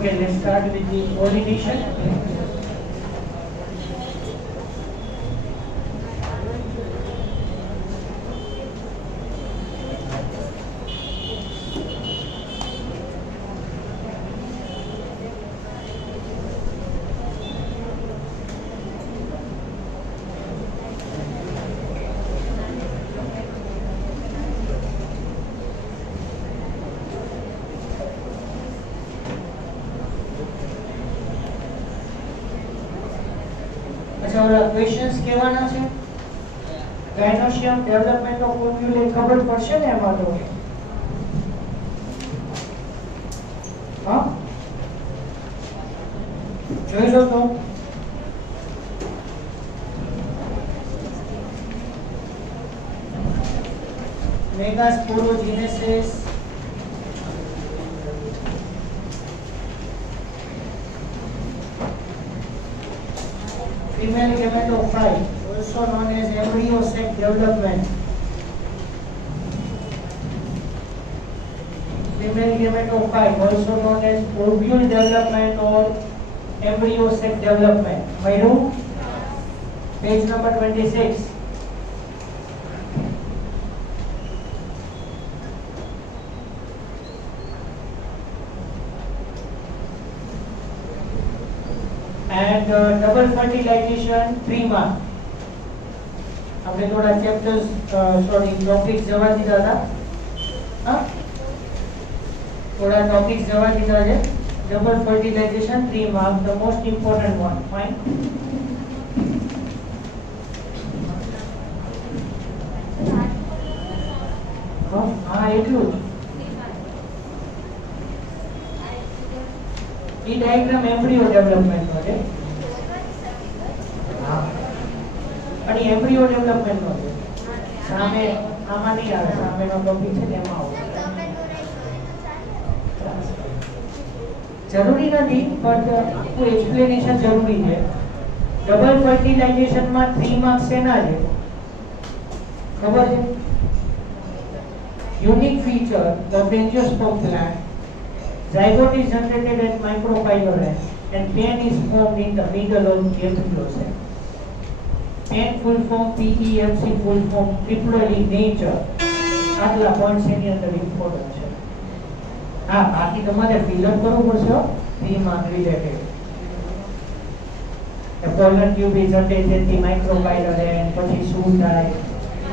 Okay, let's start with the pollination. अच्छा ओला questions કેવાના છે ગાયનોશિયમ development of ovule ખબર પડશે ને એમાં તો હા જોઈ લો તો megasporogenesis female gametophyte, also known as embryo sac development. Female gametophyte, also known as ovule development or embryo sac development. Mayru, page number 26. And double fertilization 3 mark. हमने थोड़ा चैप्टर्स सॉरी टॉपिक्स जमा दीदा था हाँ थोड़ा टॉपिक्स जमा दीदा है double fertilisation 3 mark the most important one fine हाँ એટલું જ ಈ डायग्राम एम्ब्रियो डेवलपमेंट નો છે હા અને એમ્બ્રિયો ડેવલપમેન્ટ નો છે સામે આમાં નહીં આવે સામેનો ટોપિક છે તેમાં આવશે જરૂરી નથી બટ આખું એક્સપ્લેનેશન જરૂરી છે ડબલ ફર્ટિલાઇઝેશન માં 3 માર્ક્સ સેના છે ખબર છે unique feature of angiosperm plant zygote is generated at microphylla end and pen is formed in the middle of the embryo cell. Pen full form PEMC full form triploid nature. આટલા points એની અંદર important છે હા બાકી તમારે fill up કરવું પડશે 3 mark related the pollen tube is attached at the microphylla end પછી શું થાય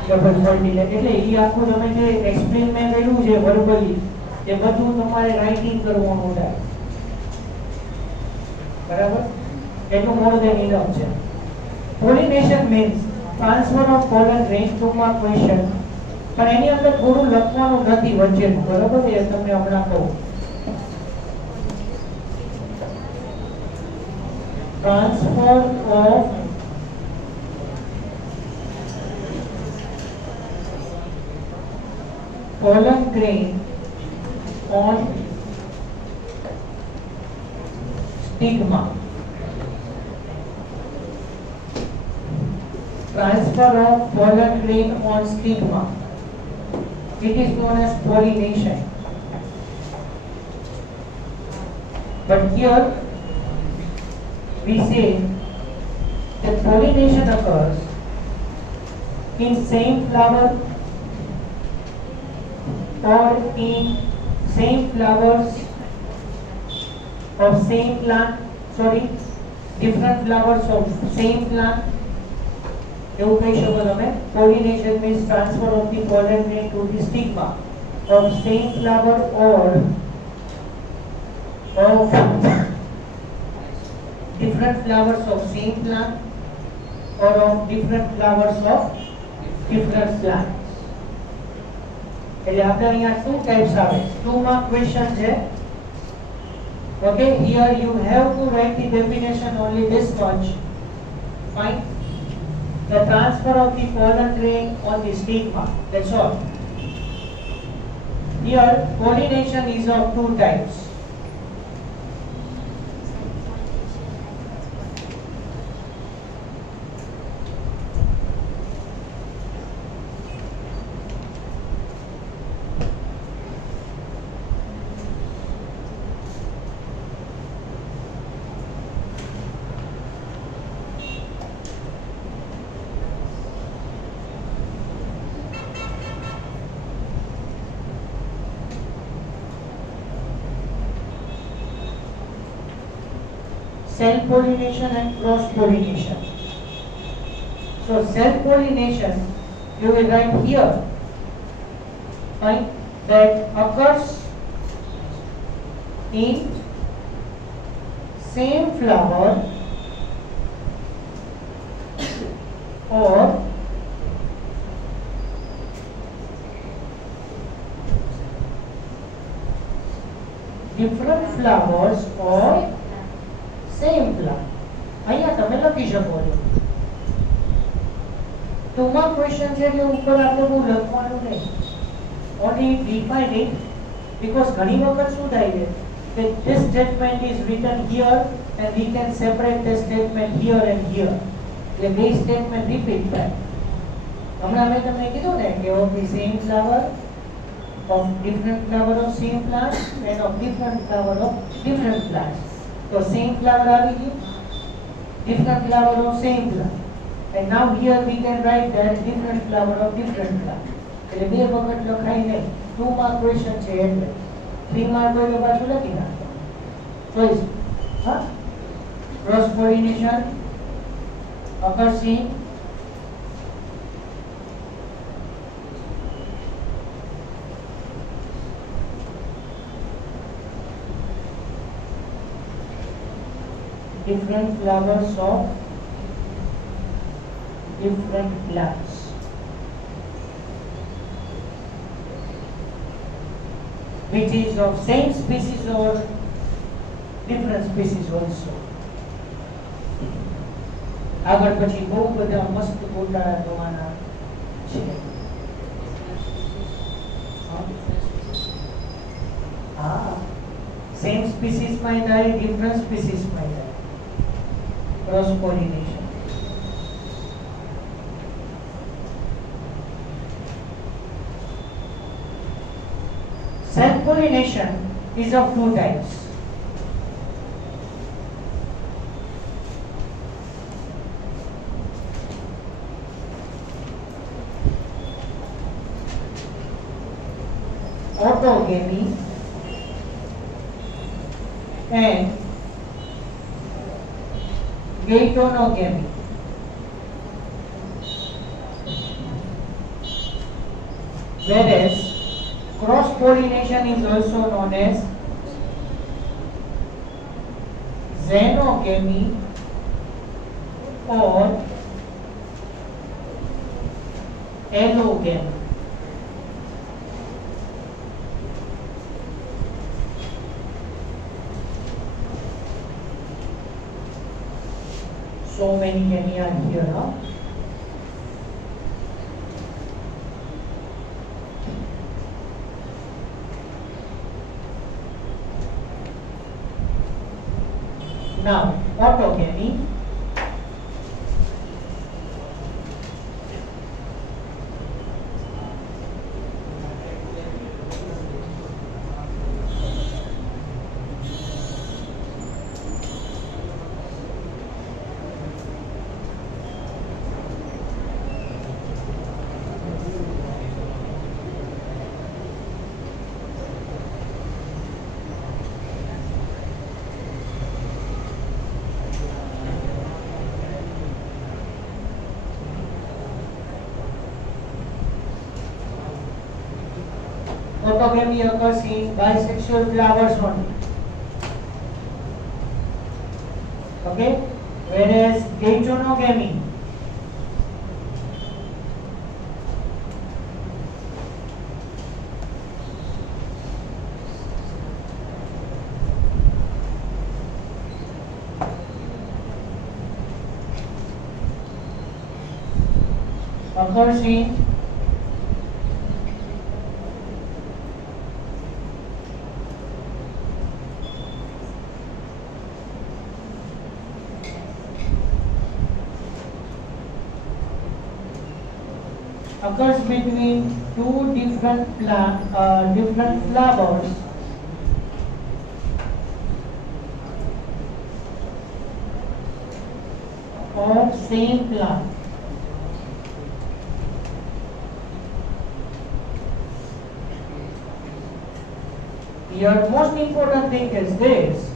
ડબલ ફર્ટિલાઇઝ એટલે ઈ આખું તમે જે એક્સપ્લેન મેં કર્યું છે વર્બલી ये બધું તમારે રાઇટિંગ કરવાનું છે બરાબર એટલું મોર ધેન ઇનફ છે pollination means transfer of pollen રેન્જ ટુ માં ક્વેશ્ચન પણ એની અંદર થોડું લખવાનું નથી વચ્ચેનું બરાબર એ તમને હમણાં કહું transfer of pollen grain on stigma transfer of pollen grain on stigma it is known as pollination but here we say that pollination occurs in same flower or in same flowers of same plant sorry different flowers of same plant એવું કહી શકો તમે pollination means transfer of the pollen grain to the stigma of same flower or of different flowers of same plant or of different flowers of different plants એટલે આપણે અહીંયા two types આવે 2 mark question છે okay here you have to write the definition only this much fine the transfer of the pollen grain on the stigma that's all here pollination is of 2 types self-pollination and cross-pollination. So self-pollination, you will write here, right, that occurs in same flower or different flowers or same plant. અહીંયા તમે લખી શકો છો. ટૂંકમાં question છે એટલે ઉપર આપણે બહુ લખવાનું નહીં. Only define it because ઘણી વખત શું થાય છે કે this statement is written here and we can separate the statement here and here. એટલે બે statement repeat થાય. હમણાં મેં તમને કીધું ને કે of the same flower of different flower of same plant and of different flower of different plants. So same flower આવી ગયું, different flower of same plant. And now here we can write that different flower of different plant. એટલે બે વખત લખાય નહીં. 2 mark question છે એટલે 3 mark હોય તો પાછું લખી નાખો. ચોઈસ હા cross pollination occurs in different flowers of different plants. Which is of same species or different species also. આગળ પછી બહુ બધા મસ્ત ગોટાળા જોવાના છે. હા સેમ સ્પીસીસ માં થાય, ડિફરન્ટ સ્પીસીસ માં થાય. Cross pollination. Self pollination is of two types. Autogamy and geitonogamy. Whereas cross pollination is also known as xenogamy or allogamy. So many gamy are here, huh? Now, autogamy. Autogamy occurs in bisexual flowers only. Okay? Whereas geitonogamy occurs in occurs between two different flowers of same plant. Here most important thing is this,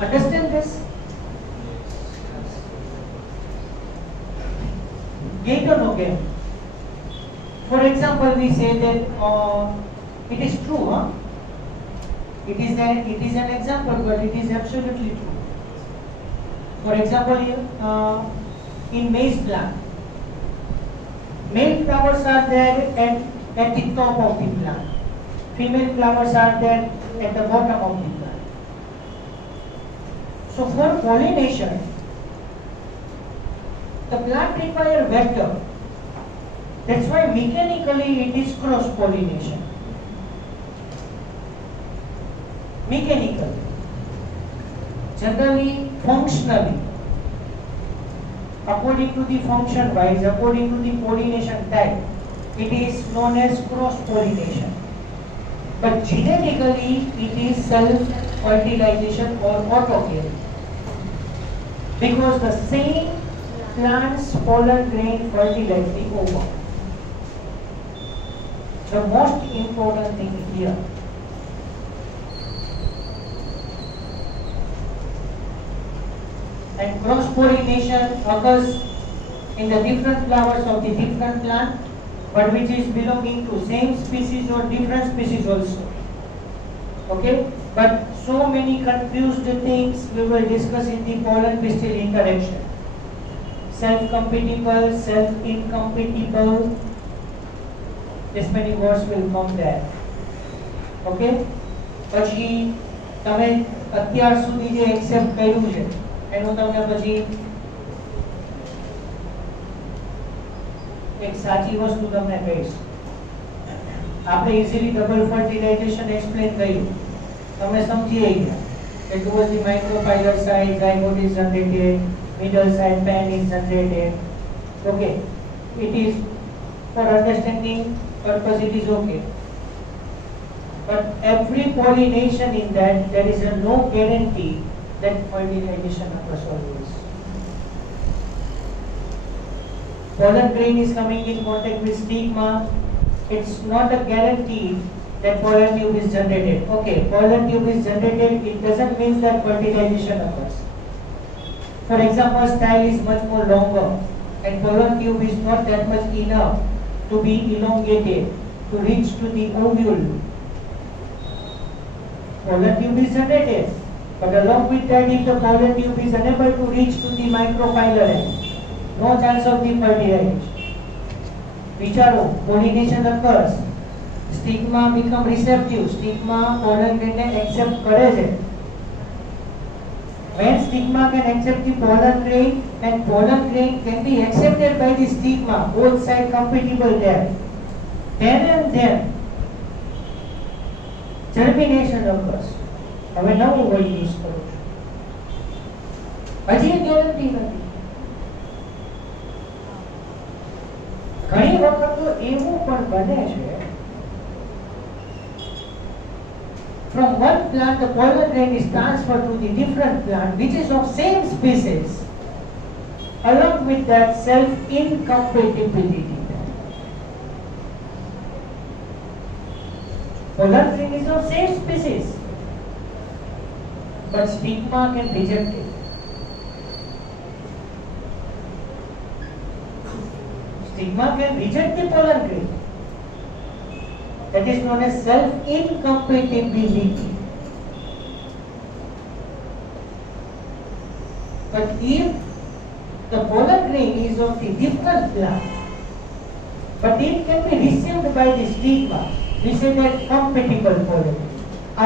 Understand this? Get or no get? For example, we say that it is true, huh? It is an example, but it is absolutely true. For example, in maize plant, male flowers are there at the top of the plant. Female flowers are there at the bottom of the plant. So for pollination, the plant requires vector. That's why mechanically it is cross pollination. Mechanically. Generally, functionally. According to the function wise, according to the pollination type, it is known as cross pollination. But genetically, it is self-fertilization or autogamy. Because the same plant's pollen grain fertilize the ovum. The most important thing here. And cross-pollination occurs in the different flowers of the different plant, but which is belonging to same species or different species also. Okay? But so many confused things we will discuss in the pollen-pistil interaction. Self-compatible, self-incompatible, this many words will come there. Okay? પછી તમે અત્યાર સુધી જે accept કર્યું છે એનું તમને પછી એક સાચી વસ્તુ તમને કહીશ. આપણે ઇઝીલી ડબલ ફર્ટિલાઇઝેશન એક્સપ્લેન કર્યું, તમે સમજી ગયા કે towards the microphylar side zygote is generated, middle side pen is generated. Okay, it is for understanding purpose it is okay. But every pollination in that, there is no guarantee that fertilization occurs always. Pollen grain is coming in contact with stigma. It's not a guarantee that pollen tube is generated. Okay, pollen tube is generated, it doesn't mean that fertilization occurs. For example, style is much more longer and pollen tube is not that much enough to be elongated to reach to the ovule. Pollen tube is generated, but along with that, if the pollen tube is unable to reach to the microphylar end, no chance of the fertilization. Vicharo, pollination occurs, stigma become receptive, stigma pollen grain accept કરે છે. When stigma can accept the pollen grain and pollen grain can be accepted by the stigma, both sides compatible there, then and then germination occurs. હવે નવું word use કરું છું. હજી guarantee નથી. ઘણી વખત તો એવું પણ બને છે, from one plant the pollen grain is transferred to the different plant which is of same species. Along with that, self incompatibility. Pollen grain is of same species, but stigma can reject it. Stigma can reject the pollen grain. That is known as self-incompatibility. But if the pollen grain is of the different plant, but it can be received by the stigma, we say that compatible pollen grain.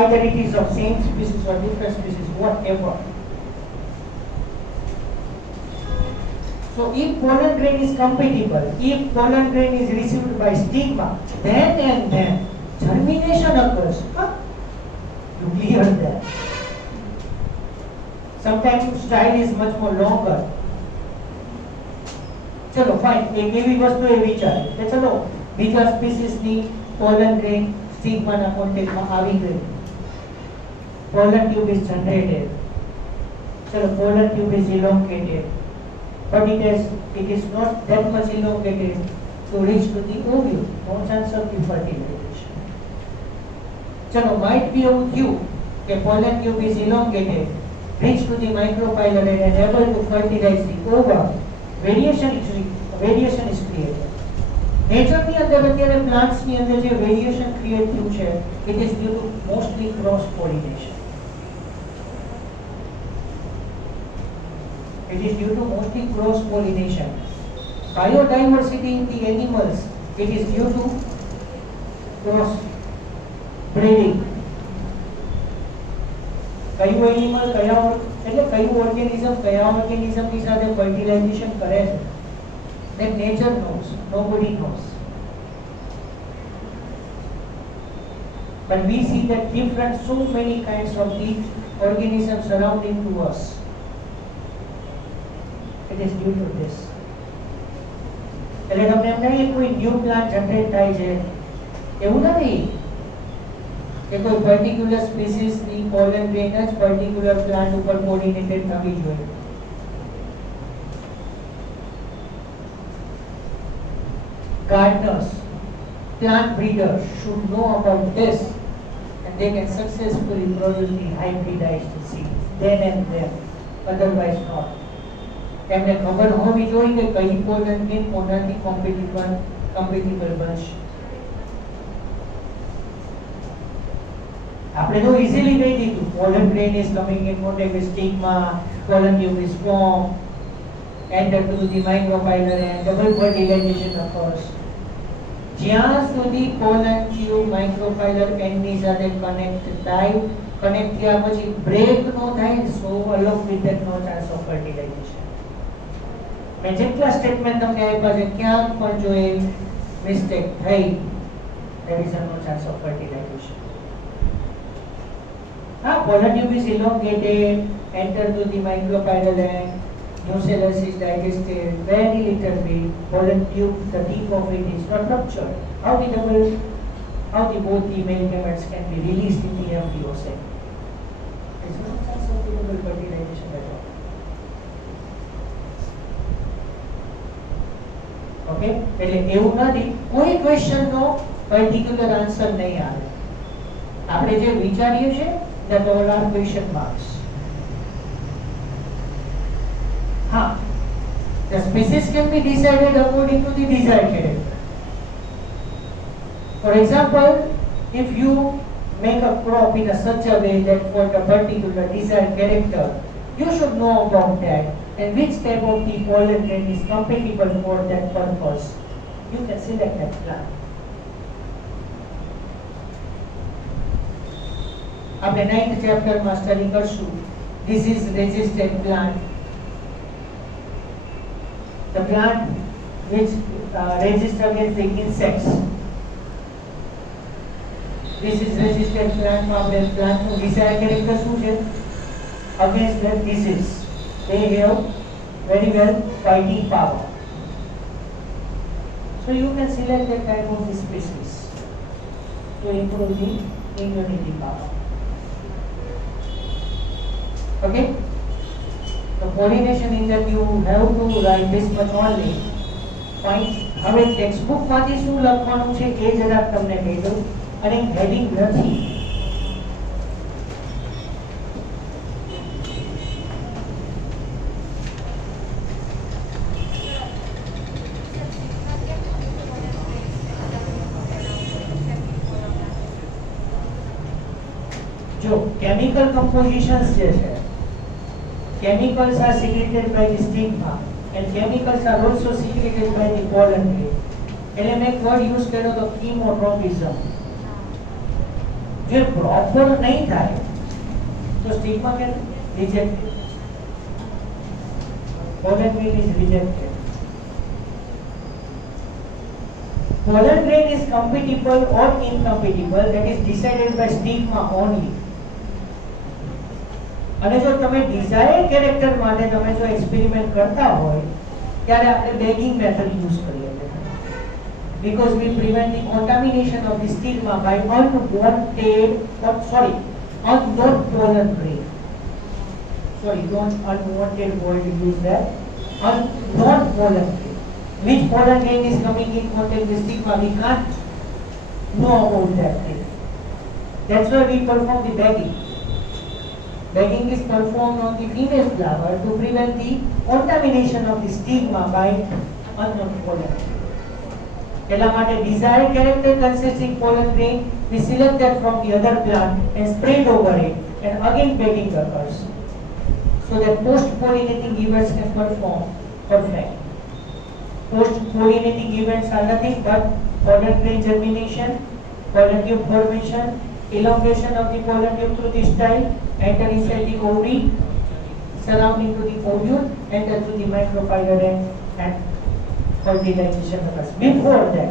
Either it is of same species or different species, whatever. So if pollen grain is compatible, if pollen grain is received by stigma, then and then germination occurs. You clear that. Sometimes style is much more longer. चलो fine, एक एवी वस्तु એ વિચાર કે ચલો બીજા species ની pollen grain stigma ના contact માં આવી ગઈ, pollen tube is generated. ચલો pollen tube is elongated, but it is not that much elongated to reach to the ovule. No chance of the fertilization. Chalo, might be એવું થયું કે pollen tube is elongated, reach to the micropylori and able to fertilize the ovum, variation is created. Nature ની અંદર અત્યારે plants ની અંદર જે variation create થયું છે, it is due to mostly cross pollination. It is due to mostly cross pollination. Biodiversity in the animals, it is due to cross breeding. કયું animal કયા એટલે કયું ઓર્ગેનિઝમ ની સાથે ફર્ટિલાઇઝેશન કરે છે, that nature knows, nobody knows. But we see that different, so many kinds of the organisms surrounding to us. It is due to this. એટલે તમને એમ નહીં કોઈ ન્યૂ પ્લાન્ટ જનરેટ થાય છે એવું નથી કે કોઈ પર્ટિક્યુલર સ્પીસીસ ની પોલન ગ્રેન જ પર્ટિક્યુલર પ્લાન્ટ ઉપર પોલિનેટેડ થવી જોઈએ. Gardeners, plant breeders should know about this, and they can successfully produce the hybridized seeds then and there, otherwise not. એમને ખબર હોવી જોઈએ કે કઈ પોલન ગ્રેન કોનાથી કોમ્પિટિબલ બનશે. આપણે તો ઇઝીલી કહી દીધું pollen grain is coming in contact with stigma, pollen tube is form, enter to the micropylori and double fertilization occurs. જ્યાં સુધી પોલન ટ્યુબ માઇક્રોપાઇલર એન્ડની સાથે કનેક્ટ થયા પછી બ્રેક નો થાય, so along with that no chance of fertilization. મેં જેટલા statement તમને આપ્યા છે ક્યાંક પણ જો એ મિસ્ટેક થઈ, there is no chance of fertilization. Pollen tube is elongated, enter to the micropylori and nucellus is digested, very little bit. Pollen tube, the tip of it is not ruptured. How the both the male gametes can be released in the empty oocyte? There is no chance of double fertilization at all. Okay? એટલે એવું નથી, કોઈ question નો particular answer નહીં આવે. આપણે જે વિચારીએ છીએ that all are question marks. The species can be decided according to the desired character. For example, if you make a crop in such a way that for the particular desired character, you should know about that and which type of the pollen grain is compatible for that purpose. You can select that plant. આપણે 9th chapter માં study કરશું. This is resistant plant. The plant which resists against the insects. This is resistant plant. આપણે plant નું desired character શું છે? Against the disease. They have very well fighting power. So you can select that type of the species to improve the immunity power. Okay? So pollination in that you have to write this much only. Point. હવે textbook માંથી શું લખવાનું છે એ જરાક તમને કહી દઉં અને હેડિંગ નથી. જો કેમિકલ કમ્પોઝિશન્સ જે છે, chemicals are secreted by the stigma and chemicals are also secreted by the pollen grain. એટલે મેં વર્ડ યુઝ કર્યો તો chemotrophism. જે પ્રોપર નહીં થાય તો સ્ટિગ્મા કે rejected, pollen grain is rejected. Pollen grain is compatible or incompatible, that is decided by stigma only. અને જો તમે ડિઝાયર્ડ કેરેક્ટર માટે તમે જો એક્સપેરિમેન્ટ કરતા હોય ત્યારે આપણે બેગિંગ મેથડ યુઝ કરીએ છીએ, because we prevent the contamination of the stigma by unknown pollen grain. Don't unwanted word use that. Unknown pollen grain. Which pollen grain is coming in contact with stigma, we can't know about that thing. That's why we perform the bagging. Bagging is performed on the female flower to prevent the contamination of the stigma by unknown pollen. એટલા માટે desired character consisting pollen grain is selected from the other plant and sprayed over it, and again bagging occurs, so that post-pollinating events can perform perfect. Post-pollinating events are nothing but pollen grain germination, pollen tube formation, elongation of the pollen tube through the style, enter inside the ovary, surrounding to the ovule, enter through the micropylorem, and fertilization occurs. Before that,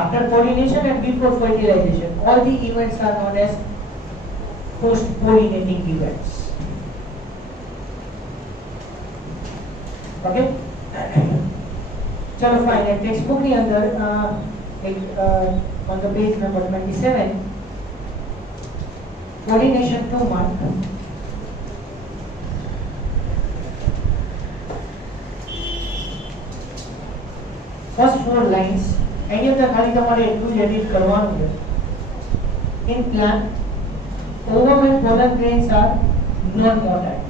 after pollination and before fertilization, all the events are known as post-pollinating events. Okay? चलो fine है text book के अंदर on the page number 27 pollination 2 mark first 4 lines એની અંદર ખાલી તમારે એટલું જ edit કરવાનું છે in plant ovum and pollen grains are non-motile,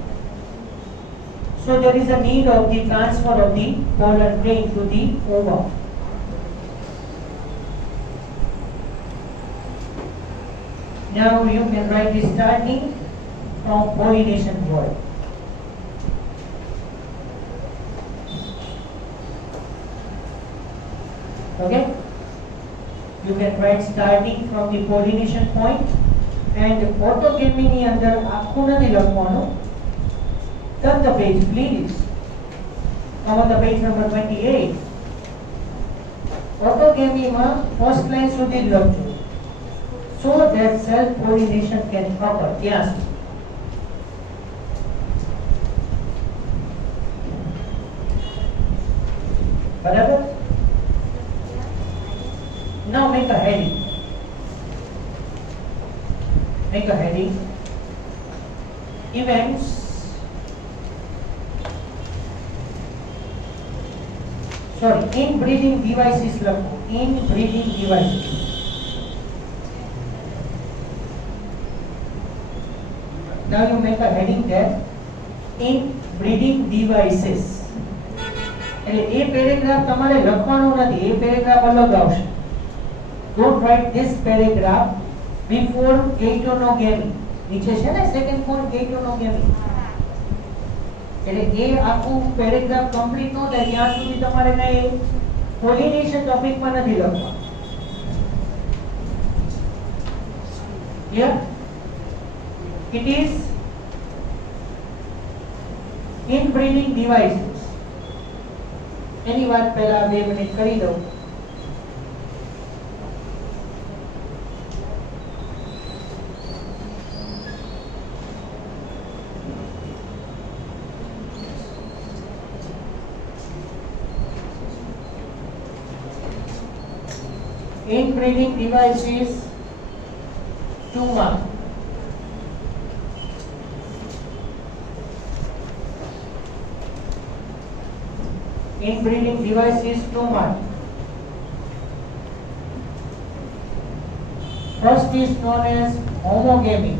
so there is a need of the transfer of the pollen grain to the ovum. Now you can write the starting from pollination word. Okay? You can write starting from the pollination point, and orthogamy ની અંદર આખું નથી લખવાનું. Turn the page please. Come on the page number 28. Orthogamy માં first line સુધી જ લખજો, so that self pollination can occur. Yes. બરાબર? Now make a heading. Make a heading. Events inbreeding devices લખો. Inbreeding devices. Now you make a heading there. Inbreeding devices. એટલે એ paragraph તમારે લખવાનો નથી, એ પેરેગ્રાફ અલગ આવશે. Don't write this paragraph before gatonogamy. નીચે છે ને સેકન્ડ પોઈન્ટ gatonogamy. એટલે એ આખું પેરેગ્રાફ કમ્પ્લીટ ન થાય ત્યાં સુધી તમારે કઈ પોલિનેશન ટોપિકમાં નથી લખવાનું. Clear? It is inbreeding devices. એની વાત પહેલા 2 મિનિટ કરી દઉં. Inbreeding devices 2 mark. Inbreeding devices 2 mark. First is known as homogamy.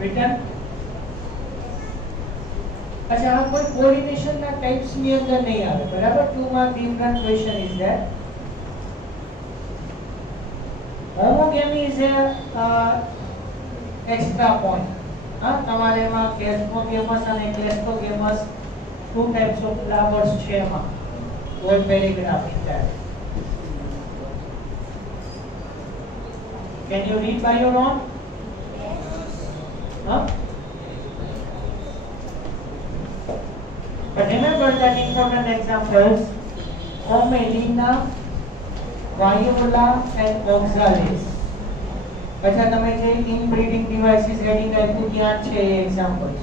written. अच्छा, आप कोई कोऑर्डिनेशन ना टाइप्स ની અંદર નહીં આવે, બરાબર? 2 mark different question is that. Homogamy is a extra point. હા, તમારે એમાં કેસ્મોગેમસ અને ક્લેસ્ટોગેમસ two types of flowers છે એમાં. whole paragraph in that. Can you read by your own? Huh? But remember that important examples: Homelina, Viola and Oxalis. अच्छा, તમે જે inbreeding devices heading આપ્યું ત્યાં છે examples.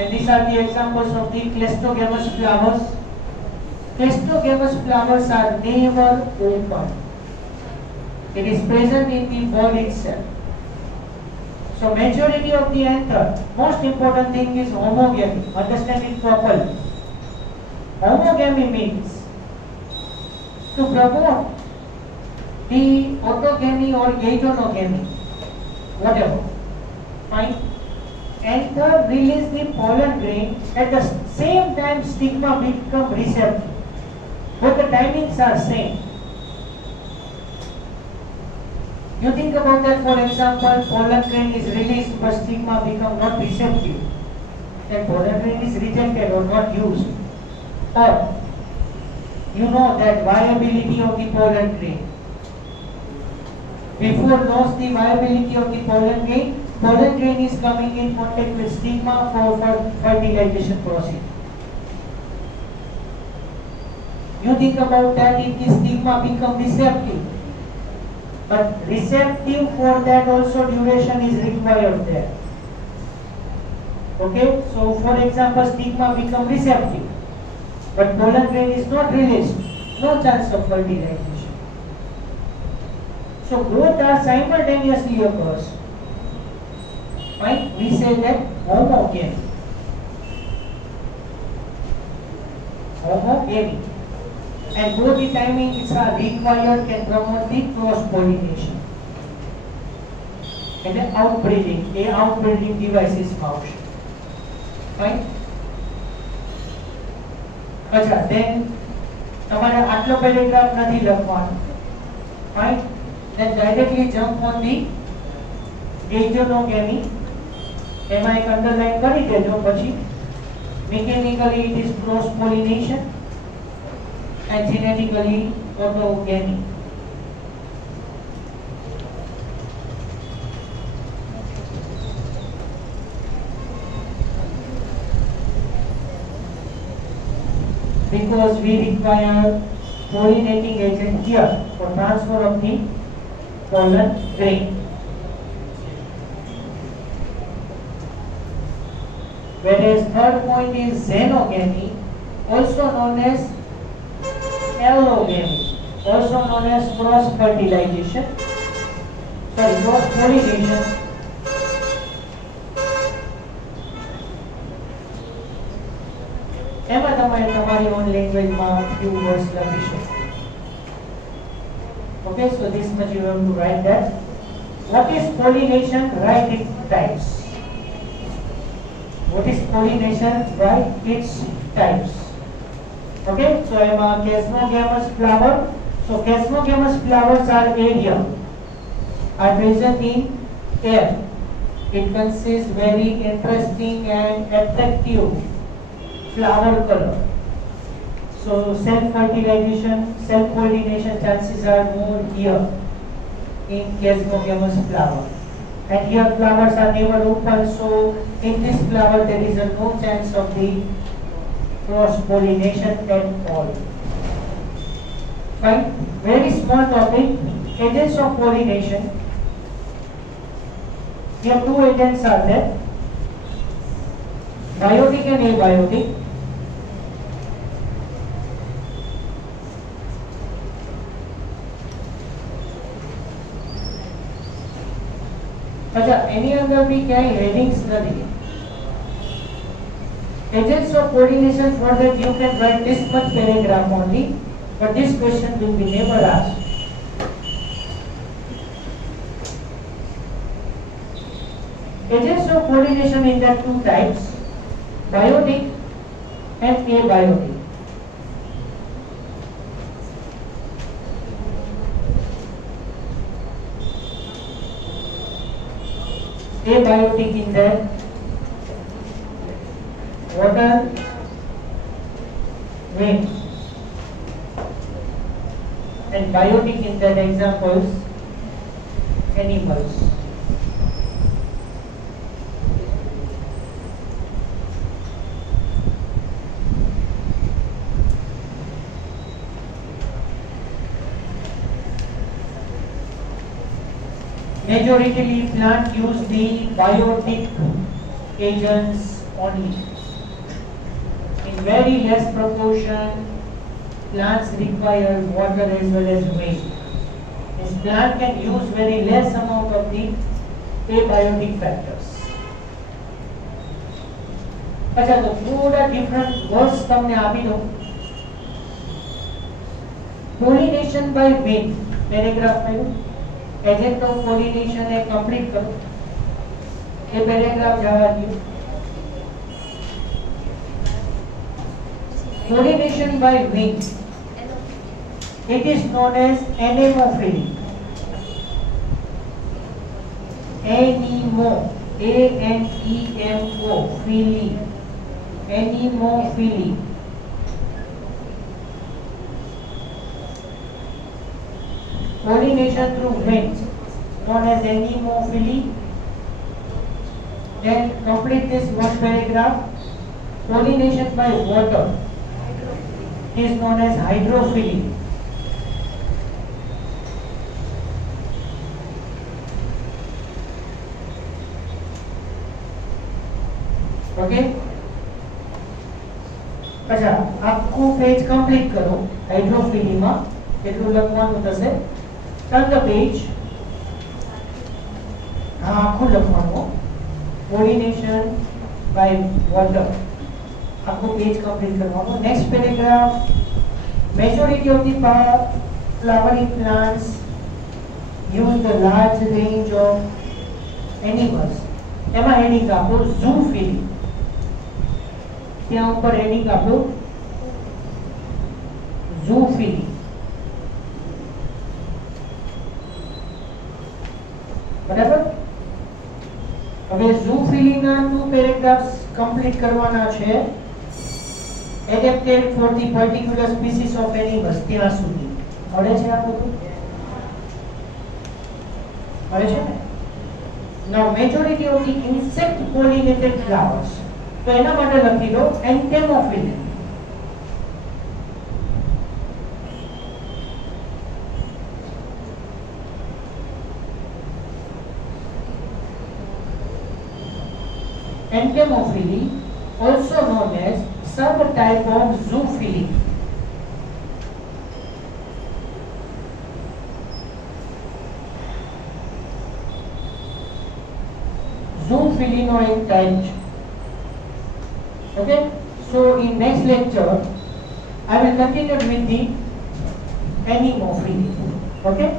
And these are the examples of the cleistogamous flowers. Cleistogamous flowers are never open. It is present in the bud itself. So majority of the anther, most important thing is homogamy. Understand it properly. Homogamy means to promote the autogamy or gaetogamy, whatever. Fine. Anther release the pollen grain, at the same time stigma become receptive. But the timings are same. You think about that. For example, pollen grain is released but stigma become not receptive. Then pollen grain is rejected or not used. Or you know that viability of the pollen grain. Before lost the viability of the pollen grain is coming in contact with stigma for fertilization process. You think about that, if the stigma become receptive. But receptive, for that also duration is required there. Okay, so for example, stigma become receptive, but pollen grain is not released, no chance of fertilization. So both are simultaneously occurs. Right? We say that homogamy. Homogamy. And both the timings are required can promote the cross pollination. And then outbreeding device is found. Fine. अच्छा, then તમારે આટલો paragraph નથી લખવાનો. Fine. Then directly jump on the gaetogamy. એમાં એક underline કરી દેજો. પછી mechanically it is cross pollination and genetically autogamy. Because we require pollinating agent here for transfer of the pollen grain. Whereas third point is xenogamy, also known as allogamy, also known as cross fertilization, cross pollination. એમાં તમારે તમારી own language માં few words લખી શકો. Okay, so this much you have to write that. What is pollination? Write its types. What is pollination? Write its types. Okay, so I'm a Chesmogamous flower. So Chesmogamous flowers are area, are present in air. It consists very interesting and attractive flower color. So self-fertilization, self-pollination chances are more here in Chesmogamous flower. And here flowers are never open, so in this flower there is no chance of the cross-pollination at all. Fine. Very small topic. Agents of pollination. Here two agents are there: biotic and abiotic. अच्छा, any अंदर भी क्या headings नहीं. Agents of pollination, for that you can write this much paragraph only, but this question will be never asked. Agents of pollination in the two types, biotic and abiotic. Abiotic in that water, wind, and biotic in that examples, animals. Majority plant use the biotic agents only. In very less proportion, plants require water as well as wind. This plant can use very less amount of the abiotic factors. अच्छा तो थोड़ा different words તમને આપી દો. Pollination by wind paragraph में agent of pollination है complete करो. ये पैराग्राफ जवा दियो. Pollination by wind, it is known as anemophily. Anemo, A-N-E-M-O, phily, anemophily. Pollination through wind, known as anemophily. Then complete this one paragraph. Pollination by water is known as hydrophily. Okay. अच्छा आपको page complete करो. Hydrophily में કેટલું લખવાનું થશે? Turn the page. હા આખું લખવાનું. પોલિનેશન બાય વોટર आपको पेज कंप्लीट करवाओ. Next paragraph. Majority of the flowering plants use the large range of animals. એમાં હેડિંગ આપો ઝૂફિલી. ત્યાં ઉપર હેડિંગ આપો ઝૂફિલી. બરાબર. હવે ઝૂફિલીના ટુ પેરેગ્રાફ્સ कंप्लीट करवाना છે. adapted for the particular species of animals. ત્યાં સુધી મળે છે આ બધું? મળે છે ને? now majority of the insect pollinated flowers, તો એના માટે લખી દો entomophily. Entomophily, also known as subtype of zoophily. Zoophily no एक type. Okay. So in next lecture, I will continue with the anemophily. Okay.